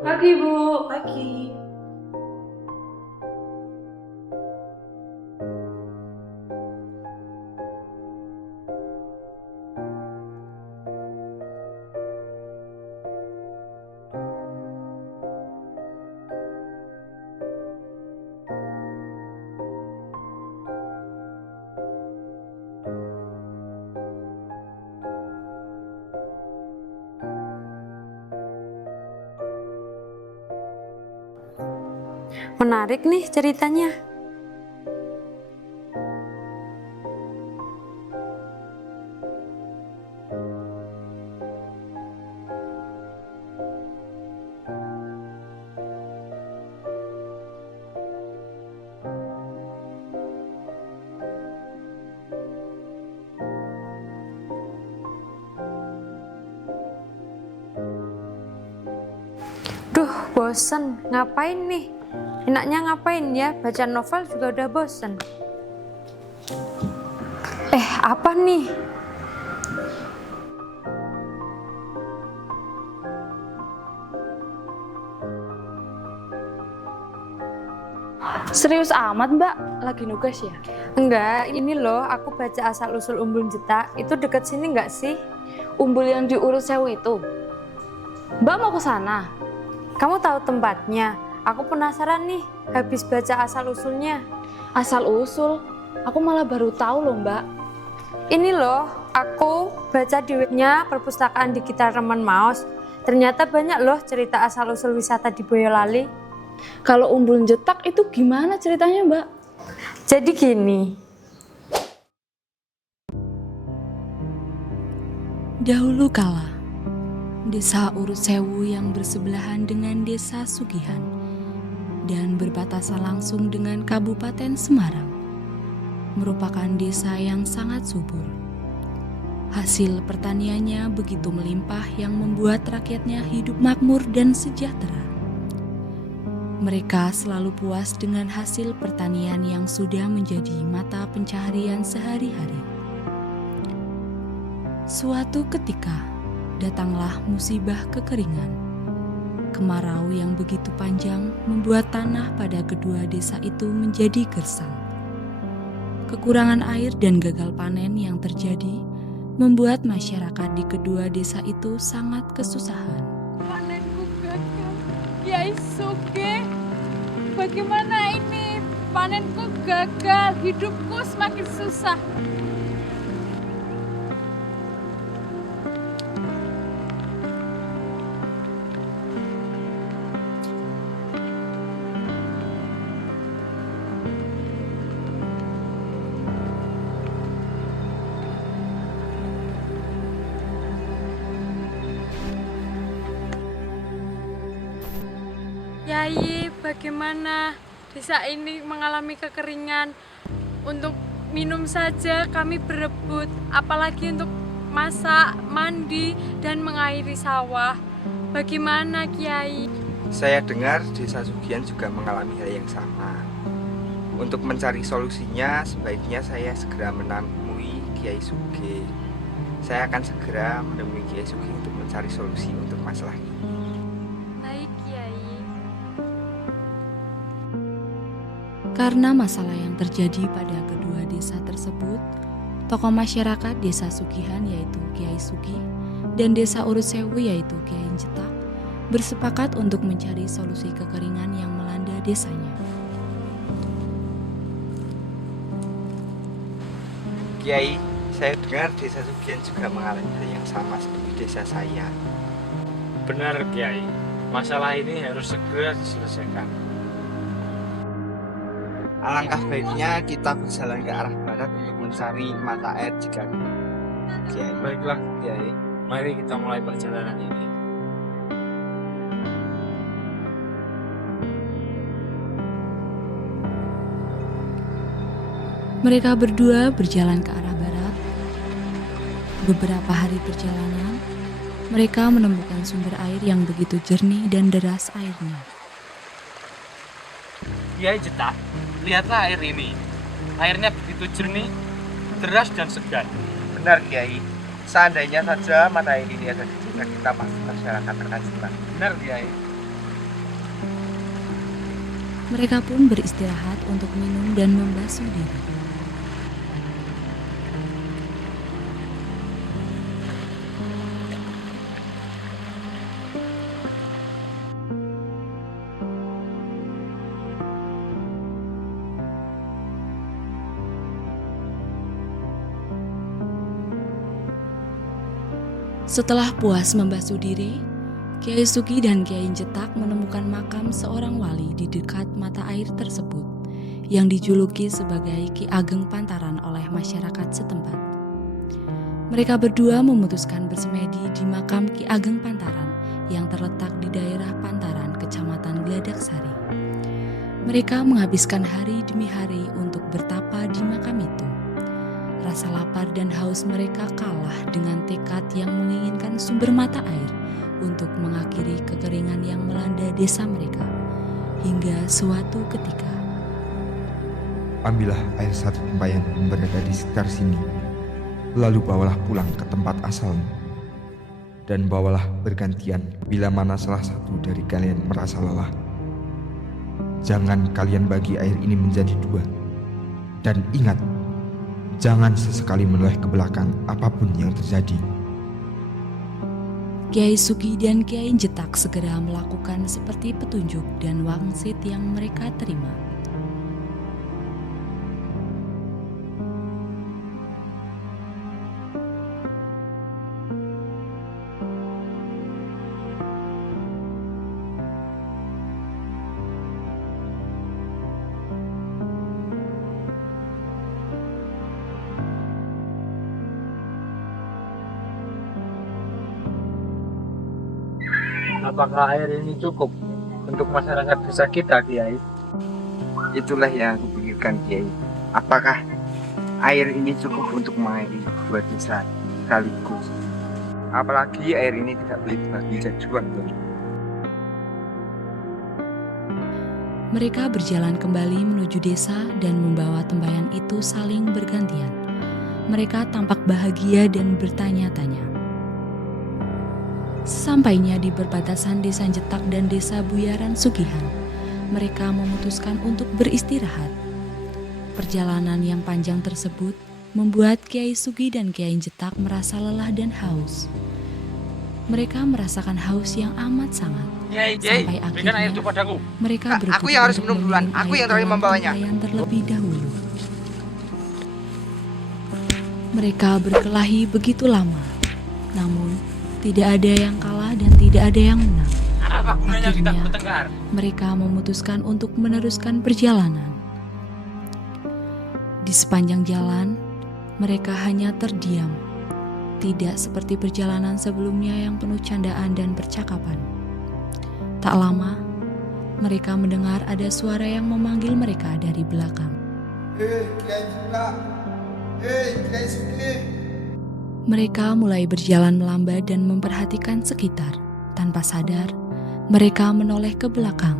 Pagi, Bu. Pagi. Menarik nih ceritanya. Duh, bosen. Ngapain nih? Enaknya ngapain ya? Baca novel juga udah bosen. Apa nih? Serius amat, Mbak? Lagi nugas ya? Enggak, ini loh aku baca asal-usul Umbul Jetak. Itu deket sini enggak sih? Umbul yang diurus Sewu itu. Mbak mau ke sana? Kamu tahu tempatnya? Aku penasaran nih, habis baca asal-usulnya. Asal-usul? Aku malah baru tahu loh, Mbak. Ini loh, aku baca di webnya Perpustakaan Digital Remen Maos. Ternyata banyak loh cerita asal-usul wisata di Boyolali. Kalau Umbul Jetak itu gimana ceritanya, Mbak? Jadi gini, dahulu kala, desa Urut Sewu yang bersebelahan dengan desa Sugihan dan berbatasan langsung dengan Kabupaten Semarang merupakan desa yang sangat subur. Hasil pertaniannya begitu melimpah yang membuat rakyatnya hidup makmur dan sejahtera. Mereka selalu puas dengan hasil pertanian yang sudah menjadi mata pencaharian sehari-hari. Suatu ketika, datanglah musibah kekeringan. Kemarau yang begitu panjang membuat tanah pada kedua desa itu menjadi gersang. Kekurangan air dan gagal panen yang terjadi membuat masyarakat di kedua desa itu sangat kesusahan. Panenku gagal, Kiai Suge. Bagaimana ini? Panenku gagal, hidupku semakin susah. Yai, bagaimana? Desa ini mengalami kekeringan. Untuk minum saja kami berebut, apalagi untuk masak, mandi, dan mengairi sawah. Bagaimana, Kiai? Saya dengar desa Sugihan juga mengalami hal yang sama. Untuk mencari solusinya, sebaiknya saya segera menemui Kiai Suge. Saya akan segera menemui Kiai Suge untuk mencari solusi untuk masalah ini. Baik, Kiai. Karena masalah yang terjadi pada kedua desa tersebut, tokoh masyarakat desa Sugihan yaitu Kiai Sugi dan desa Urut Sewu yaitu Kiai Jetak bersepakat untuk mencari solusi kekeringan yang melanda desanya. Kiai, saya dengar desa Sugihan juga mengalami hal yang sama seperti desa saya. Benar, Kiai. Masalah ini harus segera diselesaikan. Alangkah baiknya kita berjalan ke arah barat untuk mencari mata air jika Kiai. Baiklah, Kiai. mari kita mulai perjalanan ini. Mereka berdua berjalan ke arah barat. Beberapa hari perjalanan, mereka menemukan sumber air yang begitu jernih dan deras airnya. Kiai Jetak, lihatlah air ini. Airnya begitu jernih, deras dan segar. Benar, Kiai. Seandainya saja mata air ini ada di desa kita, pasti masyarakat akan senang. Benar, Kiai. Mereka pun beristirahat untuk minum dan membasuh diri. Setelah puas membasuh diri, Kiai Sugi dan Kiai Jetak menemukan makam seorang wali di dekat mata air tersebut yang dijuluki sebagai Ki Ageng Pantaran oleh masyarakat setempat. Mereka berdua memutuskan bersemedi di makam Ki Ageng Pantaran yang terletak di daerah Pantaran, Kecamatan Gladaksari. Mereka menghabiskan hari demi hari untuk bertapa di makam itu. Rasa lapar dan haus mereka kalah dengan tekad yang menginginkan sumber mata air untuk mengakhiri kekeringan yang melanda desa mereka. Hingga suatu ketika, Ambillah air satu tempayan yang berada di sekitar sini, lalu bawalah pulang ke tempat asalmu. Dan bawalah bergantian bila mana salah satu dari kalian merasa lelah. Jangan kalian bagi air ini menjadi dua. Dan ingat, jangan sesekali menoleh ke belakang apapun yang terjadi. Kiai Sugi dan Kiai Jetak segera melakukan seperti petunjuk dan wangsit yang mereka terima. Apakah air ini cukup untuk masyarakat desa kita, Kiai? Itulah yang aku pikirkan, Kiai. Apakah air ini cukup untuk mengairi dua desa sekaligus? Apalagi air ini tidak boleh dibagi jadi dua. Mereka berjalan kembali menuju desa dan membawa tempayan itu saling bergantian. Mereka tampak bahagia dan bertanya-tanya. Sesampainya di perbatasan desa Jetak dan desa Buyaran Sugihan, mereka memutuskan untuk beristirahat. Perjalanan yang panjang tersebut membuat Kiai Sugi dan Kiai Jetak merasa lelah dan haus. Mereka merasakan haus yang amat sangat. Sampai berikan air itu akhirnya padaku. mereka Aku yang harus minum duluan. Aku yang terakhir membawanya. Terlebih dahulu. Mereka berkelahi begitu lama, namun tidak ada yang kalah dan tidak ada yang menang. Apa gunanya kita Akhirnya, bertengkar? mereka memutuskan untuk meneruskan perjalanan. Di sepanjang jalan, mereka hanya terdiam. Tidak seperti perjalanan sebelumnya yang penuh candaan dan percakapan. Tak lama, mereka mendengar ada suara yang memanggil mereka dari belakang. Kiai Jetak. Kiai Sugi. Mereka mulai berjalan melambat dan memperhatikan sekitar. Tanpa sadar, mereka menoleh ke belakang.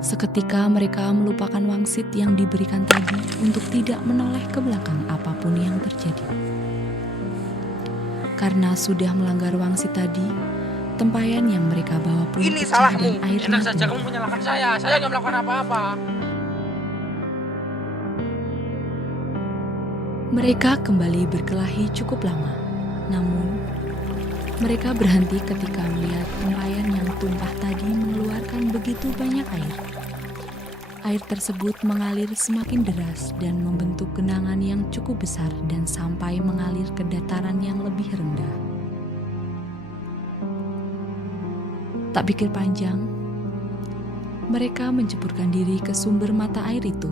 Seketika mereka melupakan wangsit yang diberikan tadi untuk tidak menoleh ke belakang apapun yang terjadi. Karena sudah melanggar wangsit tadi, tempayan yang mereka bawa pun Ini pecah salahmu. dan airnya Enak saja tumpah. kamu menyalahkan saya nggak melakukan apa-apa. Mereka kembali berkelahi cukup lama, namun mereka berhenti ketika melihat tempayan yang tumpah tadi mengeluarkan begitu banyak air. Air tersebut mengalir semakin deras dan membentuk genangan yang cukup besar dan sampai mengalir ke dataran yang lebih rendah. Tak pikir panjang, mereka menceburkan diri ke sumber mata air itu.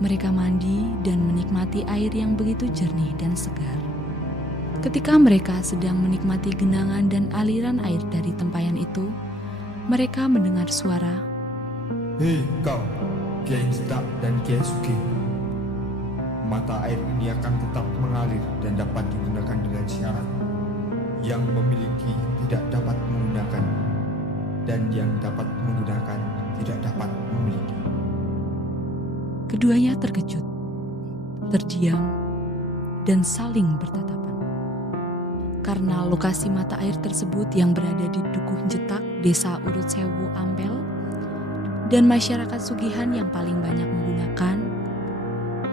Mereka mandi dan menikmati air yang begitu jernih dan segar. Ketika mereka sedang menikmati genangan dan aliran air dari tempayan itu, mereka mendengar suara, Hei kau, Kiai Jetak dan Kiai Sugi. Mata air ini akan tetap mengalir dan dapat digunakan dengan syarat. Yang memiliki tidak dapat menggunakan, dan yang dapat menggunakan tidak dapat memiliki. Keduanya terkejut, terdiam, dan saling bertatapan. Karena lokasi mata air tersebut yang berada di Dukuh Jetak, Desa Urut Sewu Ampel, dan masyarakat Sugihan yang paling banyak menggunakan,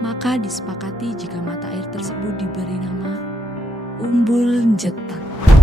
maka disepakati jika mata air tersebut diberi nama Umbul Jetang.